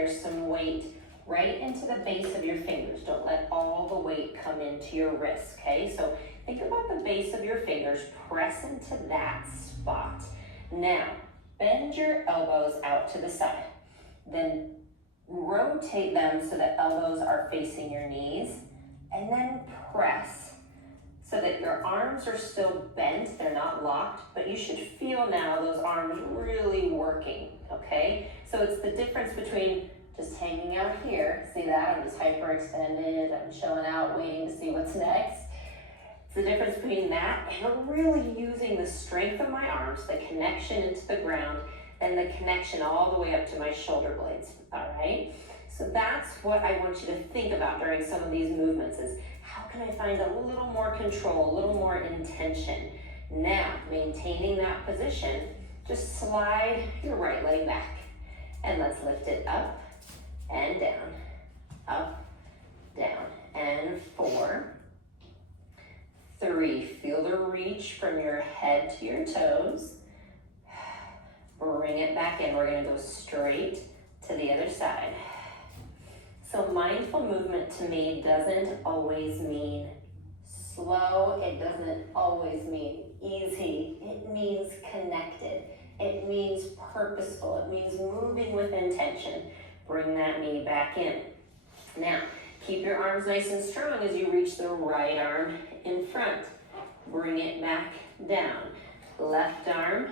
there's some weight right into the base of your fingers. Don't let all the weight come into your wrists, okay? So think about the base of your fingers, press into that spot. Now, bend your elbows out to the side. Then rotate them so that elbows are facing your knees, and then press so that your arms are still bent, they're not locked, but you should feel now those arms really working, okay? So it's the difference between just hanging out here, see that? I'm just hyperextended, I'm chilling out, waiting to see what's next. It's the difference between that and really using the strength of my arms, the connection into the ground, and the connection all the way up to my shoulder blades, all right? So that's what I want you to think about during some of these movements is, how can I find a little more control, a little more intention? Now, maintaining that position, just slide your right leg back. And let's lift it up and down, up, down, and 4, 3. Feel the reach from your head to your toes. Bring it back in. We're gonna go straight to the other side. So mindful movement to me doesn't always mean slow. It doesn't always mean easy. It means connected. It means purposeful. It means moving with intention. Bring that knee back in. Now, keep your arms nice and strong as you reach the right arm in front. Bring it back down. Left arm,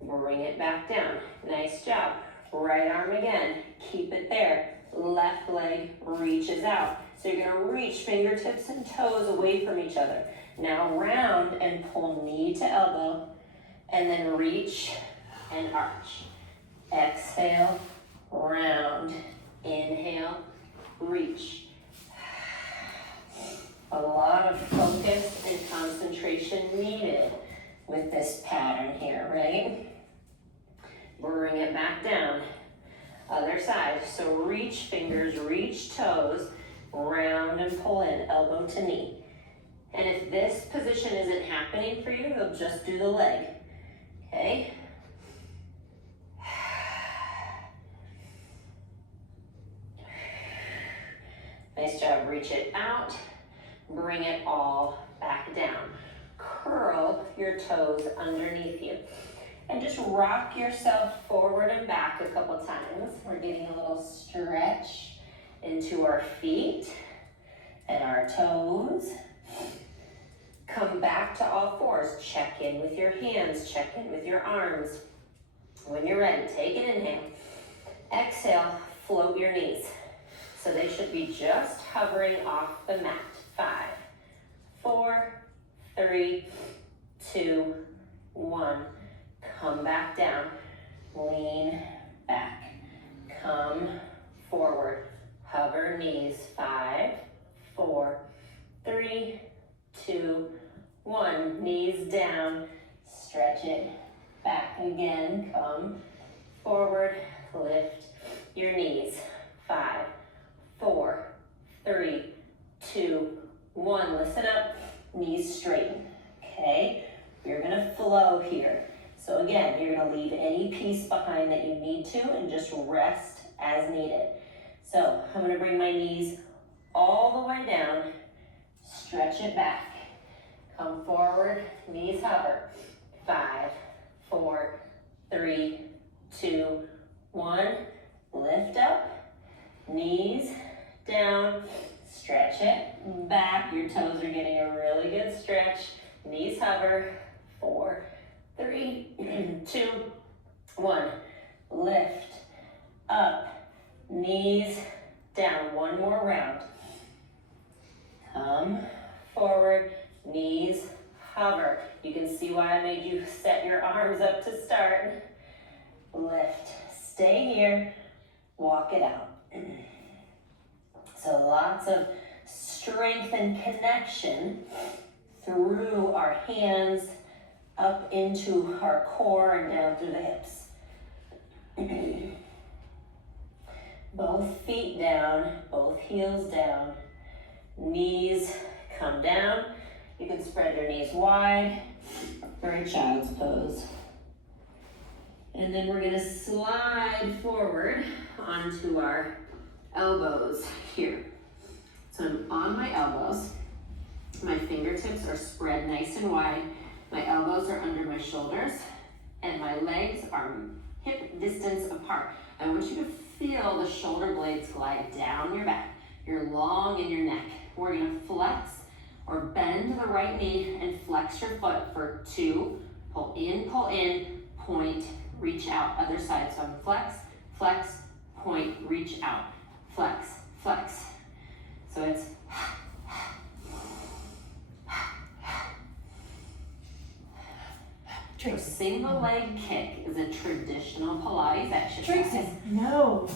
bring it back down. Nice job. Right arm again. Keep it there. Left leg reaches out. So you're gonna reach fingertips and toes away from each other. Now round and pull knee to elbow, and then reach and arch. Exhale, round. Inhale, reach. A lot of focus and concentration needed with this pattern here, right? Bring it back down. Other side, so reach fingers, reach toes, round and pull in, elbow to knee. And if this position isn't happening for you, you'll just do the leg, okay? Nice job, reach it out, bring it all back down. Curl your toes underneath you. And just rock yourself forward and back a couple times. We're getting a little stretch into our feet and our toes. Come back to all fours. Check in with your hands, check in with your arms. When you're ready, take an inhale. Exhale, float your knees. So they should be just hovering off the mat. 5, 4, 3, 2, 1. Come back down, lean back, come forward, hover knees, 5, 4, 3, 2, 1. Knees down, stretch it back again, come forward, lift your knees, 5, 4, 3, 2, 1. Listen up, knees straighten, okay? You're gonna flow here. So again, you're gonna leave any piece behind that you need to and just rest as needed. So I'm gonna bring my knees all the way down, stretch it back. Come forward, knees hover. 5, 4, 3, 2, 1. Lift up, knees down, stretch it back. Your toes are getting a really good stretch. Knees hover, 4, 3, 2, 1. Lift up, knees down. One more round. Come forward, knees hover. You can see why I made you set your arms up to start. Lift, stay here, walk it out. So lots of strength and connection through our hands, up into our core and down through the hips. Both feet down, both heels down. Knees come down. You can spread your knees wide for a child's pose. And then we're gonna slide forward onto our elbows here. So I'm on my elbows. My fingertips are spread nice and wide. My elbows are under my shoulders and my legs are hip distance apart. I want you to feel the shoulder blades glide down your back. You're long in your neck. We're gonna flex or bend the right knee and flex your foot for 2. Pull in, point, reach out. Other side, so I'm flex, flex, point, reach out. Flex, flex. So it's a single leg kick is a traditional Pilates exercise. Trixie, no.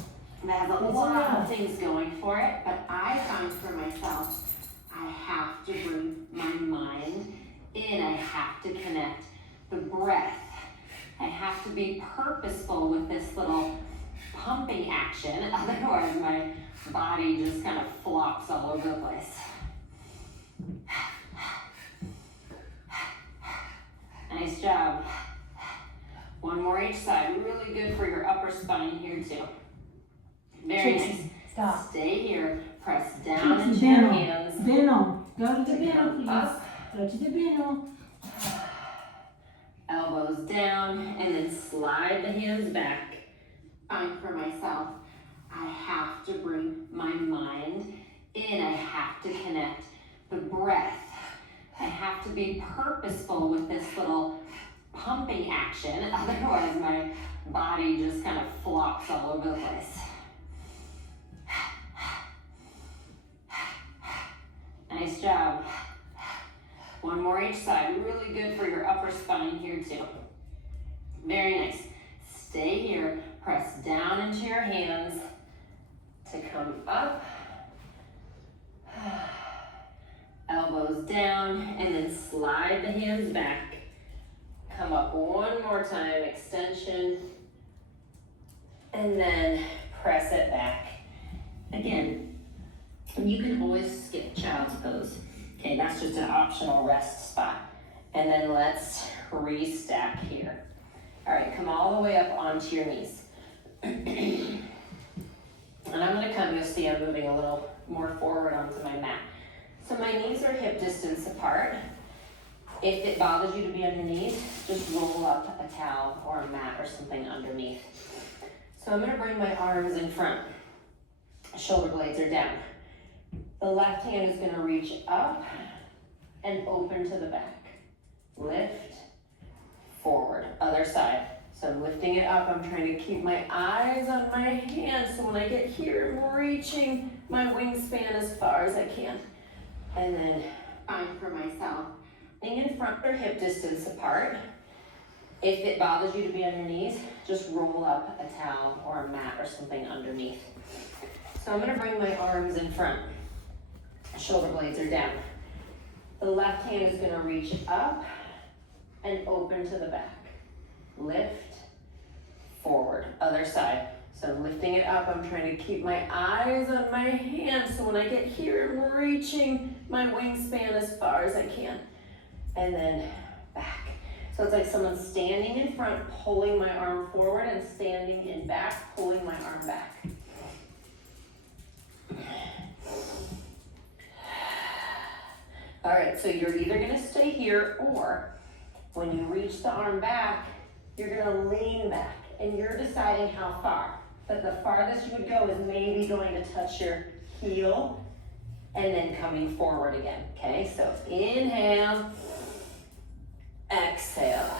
That has a lot of things going for it, but I found for myself, I have to bring my mind in. I have to connect the breath. I have to be purposeful with this little pumping action, otherwise my body just kind of flops all over the place. Nice job. One more each side. Really good for your upper spine here too. Very nice. Stop. Stay here. Press down into your hands. Beno. Go to the Beno, please. Up. Go to the Beno. Elbows down and then slide the hands back. Find for myself, I have to bring my mind in. I have to connect the breath. I have to be purposeful with this little pumping action, otherwise my body just kind of flops all over the place. Nice job. One more each side. Really good for your upper spine here too. Very nice. Stay here. Press down into your hands to come up. Elbows down and then slide the hands back. Come up one more time, extension. And then press it back. Again, you can always skip child's pose. Okay, that's just an optional rest spot. And then let's restack here. All right, come all the way up onto your knees. And I'm gonna come, you'll see I'm moving a little more forward onto my mat. So my knees are hip distance apart. If it bothers you to be on your knees, just roll up a towel or a mat or something underneath. So I'm gonna bring my arms in front. Shoulder blades are down. The left hand is gonna reach up and open to the back. Lift, forward, other side. So I'm lifting it up, I'm trying to keep my eyes on my hands, so when I get here, I'm reaching my wingspan as far as I can. And then find for myself, being in front or hip distance apart. If it bothers you to be on your knees, just roll up a towel or a mat or something underneath. So I'm gonna bring my arms in front. Shoulder blades are down. The left hand is gonna reach up and open to the back. Lift, forward, other side. So I'm lifting it up, I'm trying to keep my eyes on my hands, so when I get here, I'm reaching my wingspan as far as I can. And then back. So it's like someone standing in front, pulling my arm forward, and standing in back, pulling my arm back. All right, so you're either gonna stay here, or when you reach the arm back, you're gonna lean back, and you're deciding how far. But the farthest you would go is maybe going to touch your heel, and then coming forward again, okay? So inhale, exhale.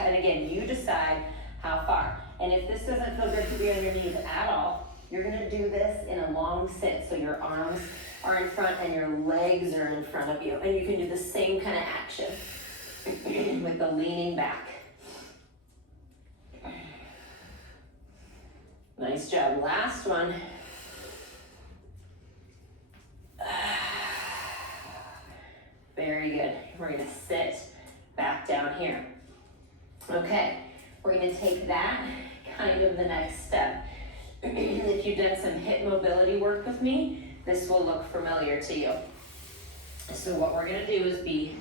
And again, you decide how far. And if this doesn't feel good to be on your knees at all, you're gonna do this in a long sit. So your arms are in front and your legs are in front of you. And you can do the same kind of action with the leaning back. Nice job. Last one. Very good. We're gonna sit back down here. Okay, we're gonna take that kind of the next step. If you've done some hip mobility work with me, this will look familiar to you. So what we're gonna do is be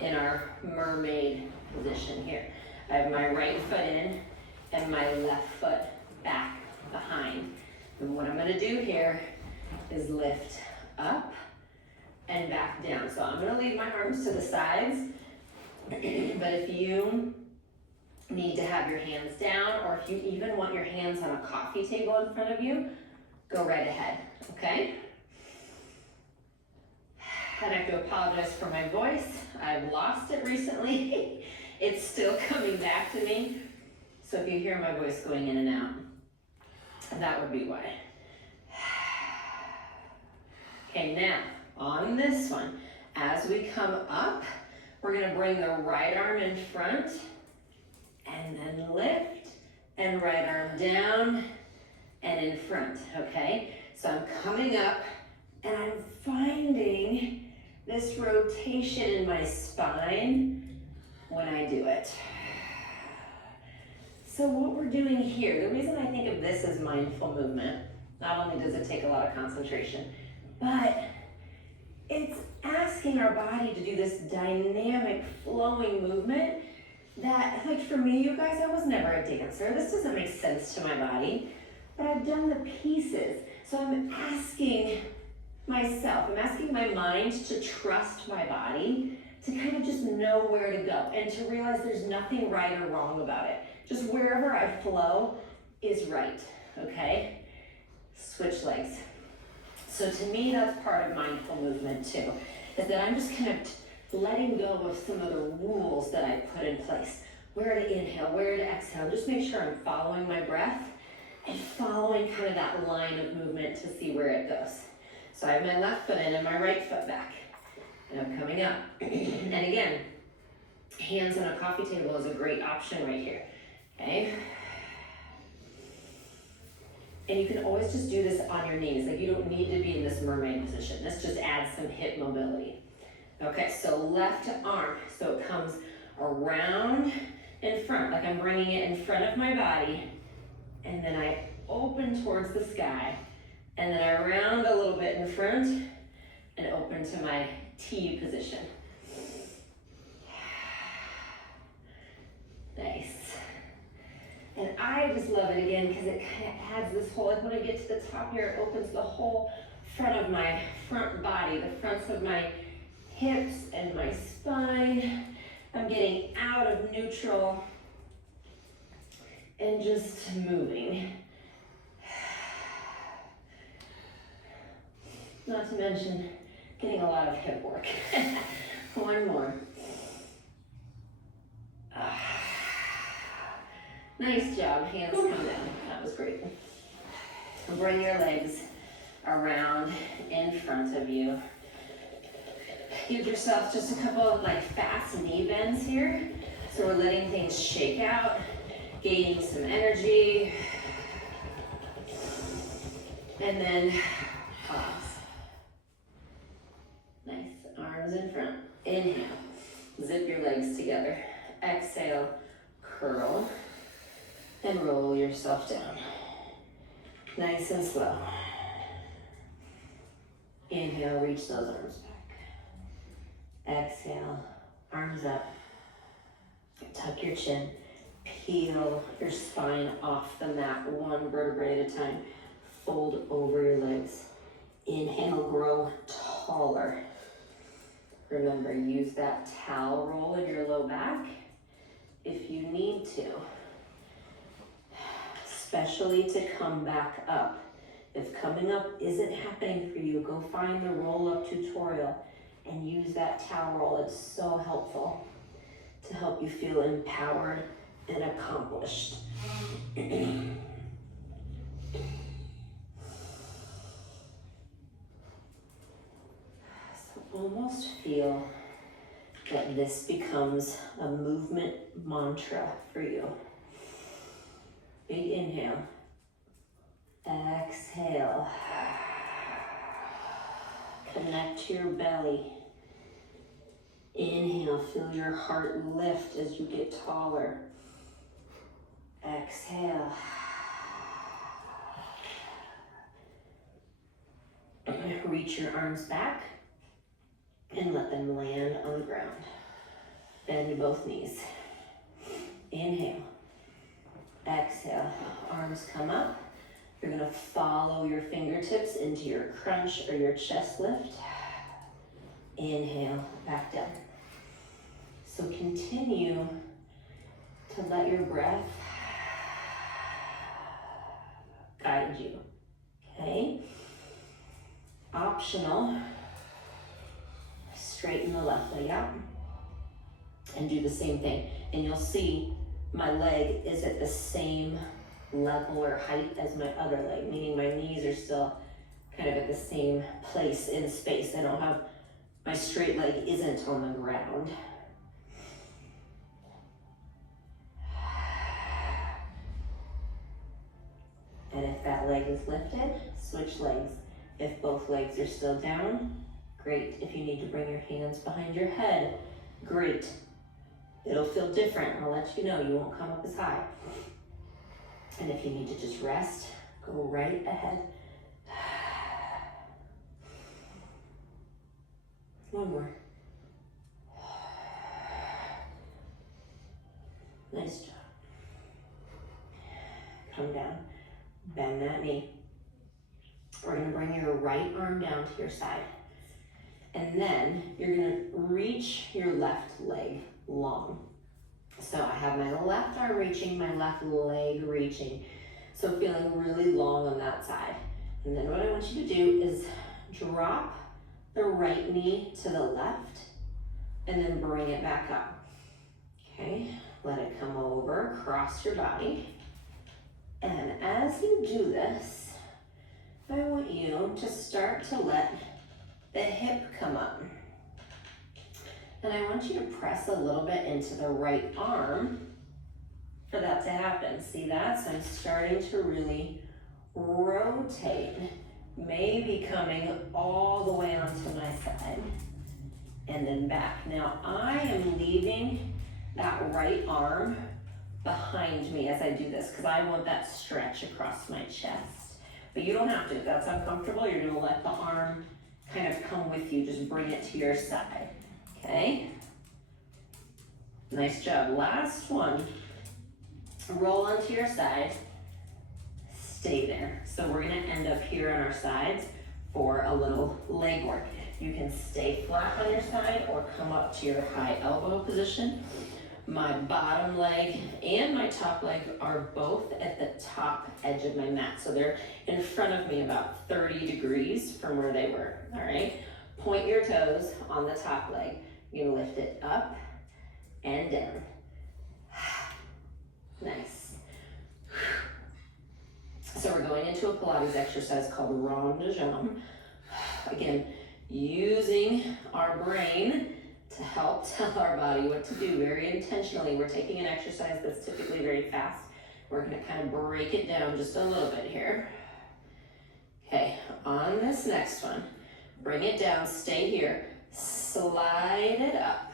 in our mermaid position here. I have my right foot in and my left foot back behind. And what I'm gonna do here is lift up and back down. So I'm gonna leave my arms to the sides, but if you need to have your hands down, or if you even want your hands on a coffee table in front of you, go right ahead, okay? And I have to apologize for my voice. I've lost it recently. It's still coming back to me. So if you hear my voice going in and out, that would be why. Okay, now on this one, as we come up, we're gonna bring the right arm in front and then lift, and right arm down and in front, okay? So I'm coming up and I'm finding this rotation in my spine when I do it. So what we're doing here, the reason I think of this as mindful movement, not only does it take a lot of concentration, but it's asking our body to do this dynamic flowing movement that, like for me, you guys, I was never a dancer. This doesn't make sense to my body, but I've done the pieces. So I'm asking myself, I'm asking my mind to trust my body, to kind of just know where to go and to realize there's nothing right or wrong about it. Just wherever I flow is right, okay? Switch legs. So to me, that's part of mindful movement too, is that I'm just kind of letting go of some of the rules that I put in place. Where to inhale, where to exhale. Just make sure I'm following my breath and following kind of that line of movement to see where it goes. So I have my left foot in and my right foot back. And I'm coming up. And again, hands on a coffee table is a great option right here. Okay? And you can always just do this on your knees. Like you don't need to be in this mermaid position. This just adds some hip mobility. Okay, so left arm. So it comes around in front, like I'm bringing it in front of my body. And then I open towards the sky. And then I round a little bit in front and open to my T position. Nice. And I just love it again because it kind of adds this whole, like when I get to the top here, it opens the whole front of my front body, the fronts of my hips and my spine. I'm getting out of neutral and just moving. Not to mention getting a lot of hip work. One more. Nice job, hands come down. That was great. Bring your legs around in front of you. Give yourself just a couple of like fast knee bends here. So we're letting things shake out, gaining some energy. And then pause. Nice, arms in front. Inhale, zip your legs together. Exhale, curl, and roll yourself down. Nice and slow. Inhale, reach those arms back. Exhale, arms up. Tuck your chin. Peel your spine off the mat, one vertebrae at a time. Fold over your legs. Inhale, grow taller. Remember, use that towel roll in your low back if you need to, especially to come back up. If coming up isn't happening for you, go find the roll-up tutorial and use that towel roll. It's so helpful to help you feel empowered and accomplished. Almost feel that this becomes a movement mantra for you. Big inhale. Exhale. Connect to your belly. Inhale, feel your heart lift as you get taller. Exhale. Reach your arms back and let them land on the ground. Bend both knees. Inhale. Exhale, arms come up. You're gonna follow your fingertips into your crunch or your chest lift. Inhale, back down. So continue to let your breath guide you, okay? Optional, straighten the left leg out and do the same thing. And you'll see my leg is at the same level or height as my other leg, meaning my knees are still kind of at the same place in space. I don't have, my straight leg isn't on the ground. And if that leg is lifted, switch legs. If both legs are still down, great. If you need to bring your hands behind your head, great. It'll feel different. I'll let you know, you won't come up as high. And if you need to just rest, go right ahead. One more. Nice job. Come down, bend that knee. We're gonna bring your right arm down to your side. And then you're gonna reach your left leg long. So I have my left arm reaching, my left leg reaching. So feeling really long on that side. And then what I want you to do is drop the right knee to the left and then bring it back up. Okay, let it come over, cross your body. And as you do this, I want you to start to let the hip come up. And I want you to press a little bit into the right arm for that to happen. See that? So I'm starting to really rotate, maybe coming all the way onto my side and then back. Now I am leaving that right arm behind me as I do this because I want that stretch across my chest. But you don't have to. If that's uncomfortable, you're gonna let the arm kind of come with you. Just bring it to your side, okay? Nice job. Last one. Roll onto your side. Stay there. So we're gonna end up here on our sides for a little leg work. You can stay flat on your side or come up to your high elbow position. My bottom leg and my top leg are both at the top edge of my mat. So they're in front of me about 30 degrees from where they were, all right? Point your toes on the top leg. You're gonna lift it up and down. Nice. So we're going into a Pilates exercise called rond de jambe. Again, using our brain to help tell our body what to do very intentionally. We're taking an exercise that's typically very fast. We're gonna kind of break it down just a little bit here. Okay, on this next one, bring it down, stay here, slide it up,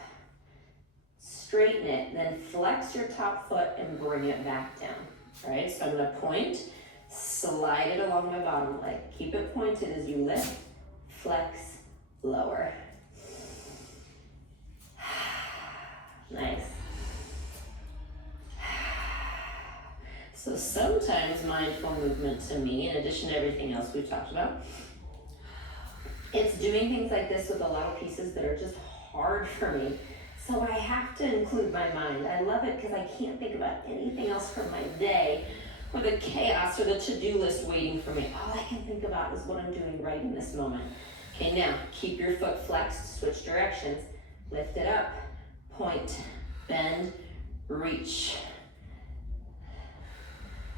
straighten it, then flex your top foot and bring it back down. All right, so I'm gonna point, slide it along my bottom leg. Keep it pointed as you lift, flex, lower. Nice. So sometimes mindful movement to me, in addition to everything else we've talked about, it's doing things like this with a lot of pieces that are just hard for me. So I have to include my mind. I love it because I can't think about anything else from my day or the chaos or the to-do list waiting for me. All I can think about is what I'm doing right in this moment. Okay, now keep your foot flexed, switch directions, lift it up. Point, bend, reach.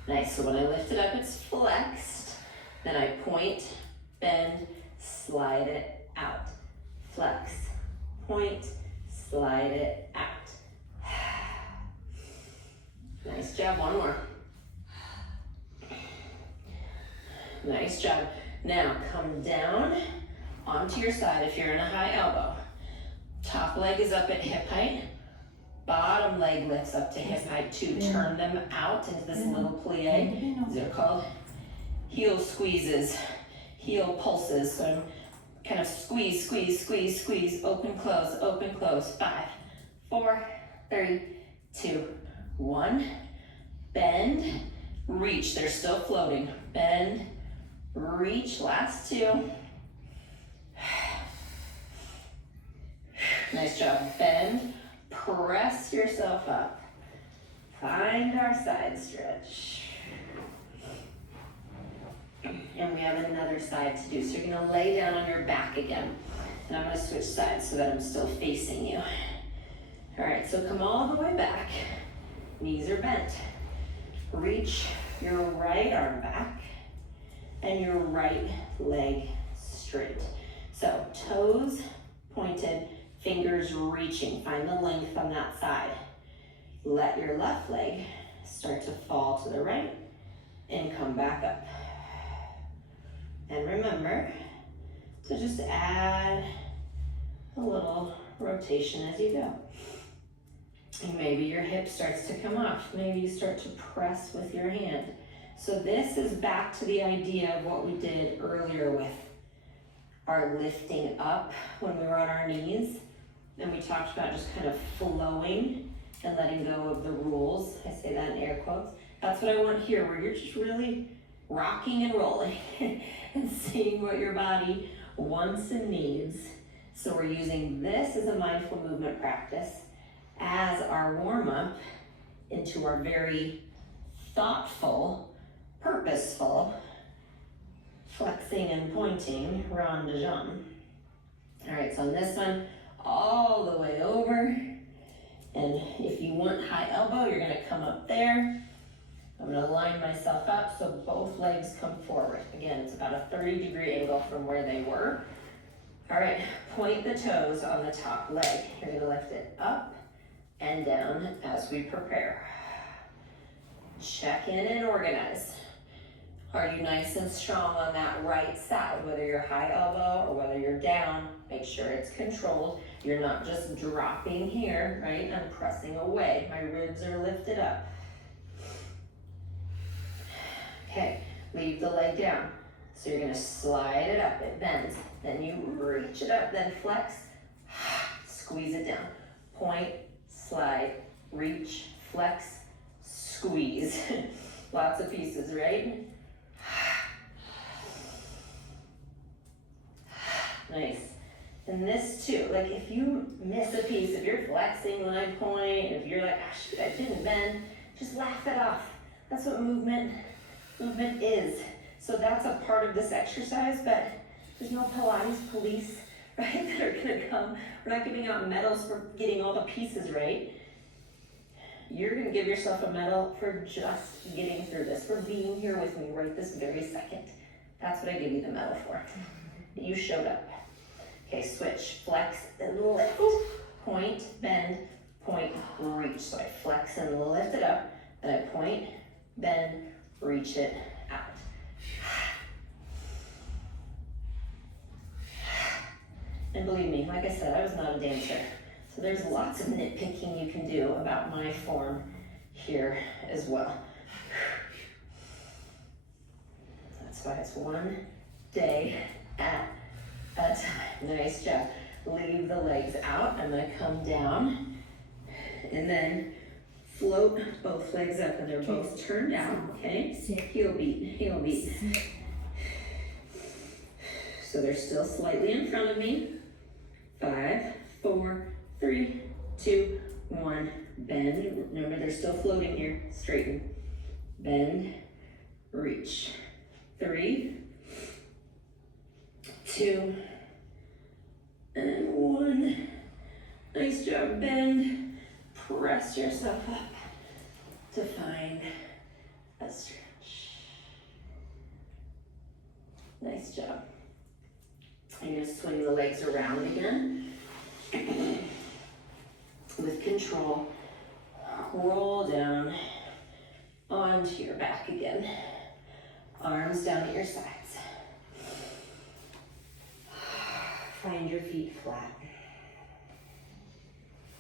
Nice, so when I lift it up, it's flexed. Then I point, bend, slide it out. Flex, point, slide it out. Nice job, one more. Nice job. Now come down onto your side if you're in a high elbow. Top leg is up at hip height. Bottom leg lifts up to hip height too. Turn them out into this little plie. These are called heel squeezes, heel pulses. So I'm kind of squeeze, squeeze, squeeze, squeeze, open, close, 5, 4, 3, 2, 1. bend, reach. They're still floating. Bend, reach, last two. Nice job. Bend, press yourself up. Find our side stretch. And we have another side to do. So you're gonna lay down on your back again. And I'm gonna switch sides so that I'm still facing you. All right, so come all the way back. Knees are bent. Reach your right arm back and your right leg straight. So toes pointed, fingers reaching. Find the length on that side. Let your left leg start to fall to the right and come back up. And remember to just add a little rotation as you go. And maybe your hip starts to come off. Maybe you start to press with your hand. So this is back to the idea of what we did earlier with our lifting up when we were on our knees. And we talked about just kind of flowing and letting go of the rules. I say that in air quotes. That's what I want here, where you're just really rocking and rolling and seeing what your body wants and needs. So we're using this as a mindful movement practice as our warm-up into our very thoughtful, purposeful, flexing and pointing rond de jambe. All right, so on this one, all the way over. And if you want high elbow, you're gonna come up there. I'm gonna line myself up so both legs come forward. Again, it's about a 30-degree angle from where they were. All right, point the toes on the top leg. You're gonna lift it up and down as we prepare. Check in and organize. Are you nice and strong on that right side? Whether you're high elbow or whether you're down, make sure it's controlled. You're not just dropping here, right? I'm pressing away. My ribs are lifted up. Okay, leave the leg down. So you're gonna slide it up, it bends. Then you reach it up, then flex, squeeze it down. Point, slide, reach, flex, squeeze. Lots of pieces, right? Nice. And this too, like if you miss a piece, if you're flexing when I point, if you're like, ah, shoot, I didn't bend, just laugh it off. That's what movement is. So that's a part of this exercise, but there's no Pilates police, right, that are gonna come. We're not giving out medals for getting all the pieces right. You're gonna give yourself a medal for just getting through this, for being here with me right this very second. That's what I give you the medal for. You showed up. Okay, switch, flex and lift. Point, bend, point, reach. So I flex and lift it up, then I point, bend, reach it out. And believe me, like I said, I was not a dancer. So there's lots of nitpicking you can do about my form here as well. That's why it's one day at a time. Nice job. Leave the legs out. I'm gonna come down and then float both legs up, and they're both turned out, okay? Heel beat, heel beat. So they're still slightly in front of me. 5, 4, 3, 2, 1. Bend. Remember, they're still floating here. Straighten. Bend. Reach. 3, 2, and 1. Nice job. Bend. Press yourself up to find a stretch. Nice job. I'm going to swing the legs around again with control. Roll down onto your back again. Arms down at your sides. Find your feet flat.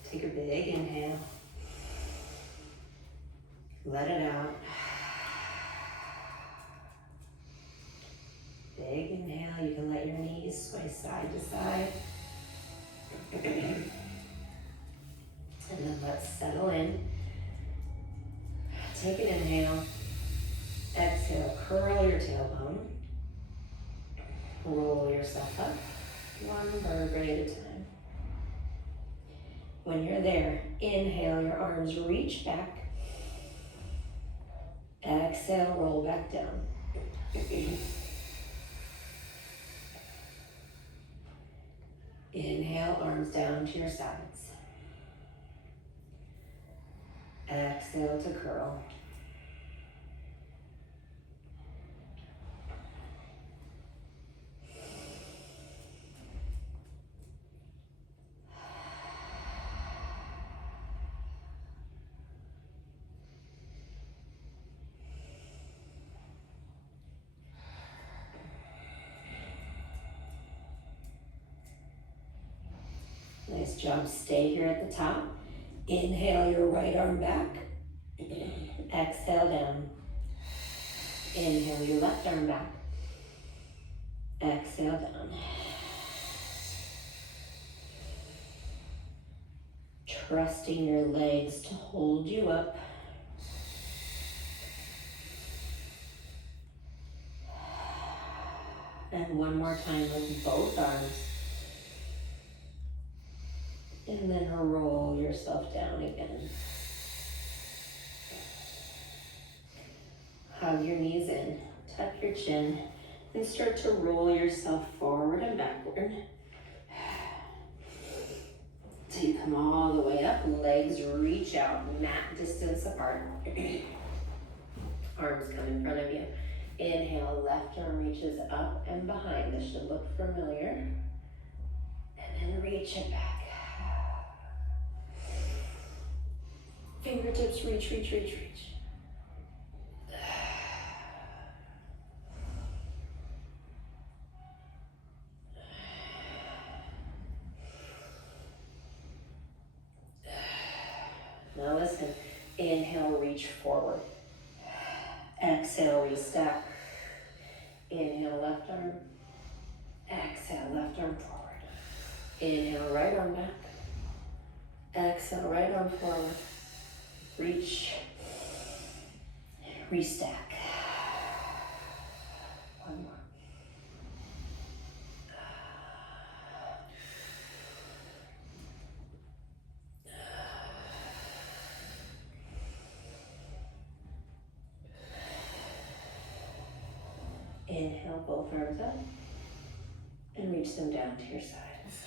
Take a big inhale. Let it out. Big inhale. You can let your knees sway side to side. And then let's settle in Take an inhale. Exhale, curl your tailbone. Roll yourself up, one vertebrae at a time. When you're there, inhale, your arms reach back. Exhale, roll back down. Inhale, arms down to your sides. Exhale to curl. Nice job. Stay here at the top. Inhale your right arm back. Exhale down. Inhale your left arm back. Exhale down. Trusting your legs to hold you up. And one more time with both arms. And then roll yourself down again. Hug your knees in, tuck your chin, and start to roll yourself forward and backward. Till you come all the way up, legs reach out, mat distance apart. Arms come in front of you. Inhale, left arm reaches up and behind. This should look familiar. And then reach it back. Fingertips reach, reach, reach, reach. Now listen, inhale, reach forward. Exhale, restack. Inhale, left arm. Exhale, left arm forward. Inhale, right arm back. Exhale, right arm forward. Reach. Restack. One more. Inhale, both arms up, and reach them down to your sides.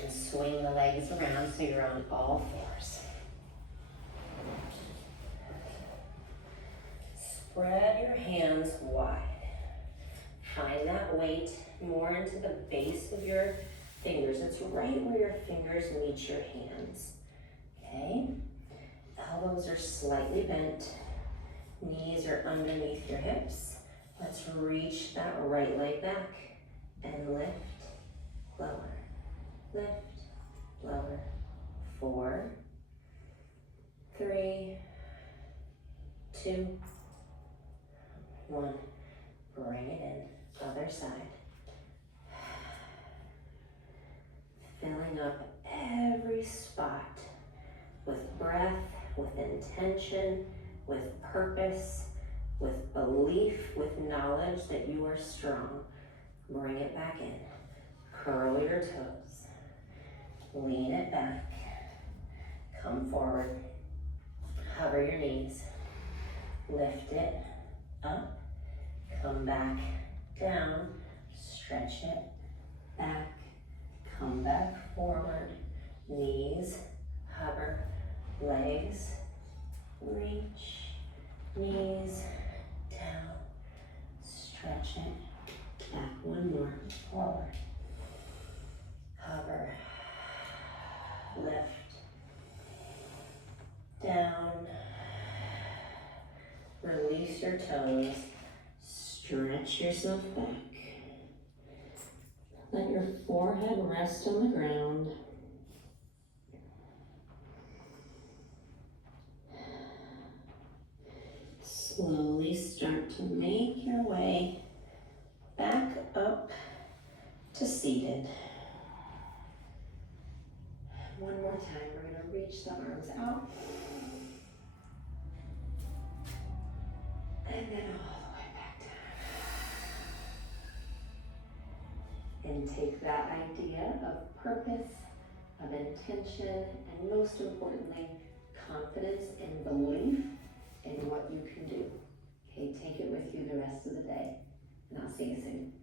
And swing the legs around so you're on all fours. Spread your hands wide. Find that weight more into the base of your fingers. It's right where your fingers meet your hands. Okay? Elbows are slightly bent. Knees are underneath your hips. Let's reach that right leg back and lift, lower, lift, lower. 4, 3, 2, 1. Bring it in, other side. Filling up every spot with breath, with intention, with purpose, with belief, with knowledge that you are strong. Bring it back in. Curl your toes. Lean it back. Come forward. Hover your knees. Lift it up. Come back down. Stretch it back. Come back forward. Knees, hover, legs, reach. Knees down, stretch it, back one more, forward, hover, lift, down, release your toes, stretch yourself back, let your forehead rest on the ground. Slowly start to make your way back up to seated. One more time, we're gonna reach the arms out. And take that idea of purpose, of intention, and most importantly, confidence and belief in what you can do. Okay, take it with you the rest of the day, and I'll see you soon.